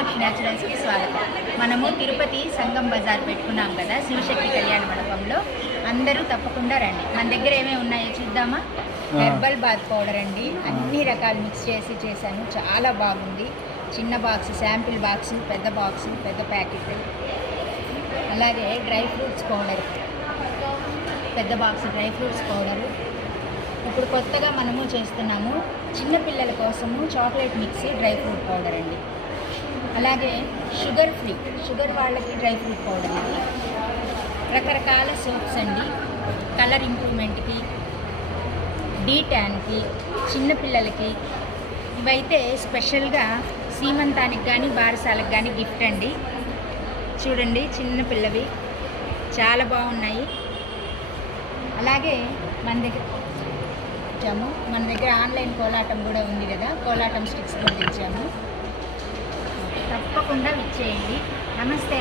కామాక్షి న్యాచురల్స్కి స్వాగతం. మనము తిరుపతి సంగం బజార్ పెట్టుకున్నాం కదా, శివశక్తి కళ్యాణ మండపంలో. అందరూ తప్పకుండా రండి. మన దగ్గర ఏమేమి ఉన్నాయో చూద్దామా. హెర్బల్ బాత్ పౌడర్ అండి, అన్ని రకాలు మిక్స్ చేసి చేశాను, చాలా బాగుంది. చిన్న బాక్స్, శాంపిల్ బాక్సు, పెద్ద బాక్సు, పెద్ద ప్యాకెట్. అలాగే డ్రై ఫ్రూట్స్ పౌడర్, పెద్ద బాక్స్ డ్రై ఫ్రూట్స్ పౌడరు. ఇప్పుడు కొత్తగా మనము చేస్తున్నాము చిన్నపిల్లల కోసము chocolate mix dry fruit powder అండి. అలాగే షుగర్ ఫ్రీ, షుగర్ వాళ్ళకి డ్రై ఫ్రూట్ పౌడర్ ఇది. రకరకాల సోప్స్ అండి, కలర్ ఇంప్రూవ్మెంట్కి, డీ ట్యాన్కి, చిన్నపిల్లలకి. ఇవైతే స్పెషల్గా సీమంతానికి కానీ బారసాలకు కానీ గిఫ్ట్ అండి. చూడండి, చిన్నపిల్లవి చాలా బాగున్నాయి. అలాగే మన దగ్గర ఆన్లైన్ కోలాటం కూడా ఉంది కదా, కోలాటం స్టిక్స్ కూడా తెచ్చాము. తప్పకుండా విచ్చేయండి. నమస్తే.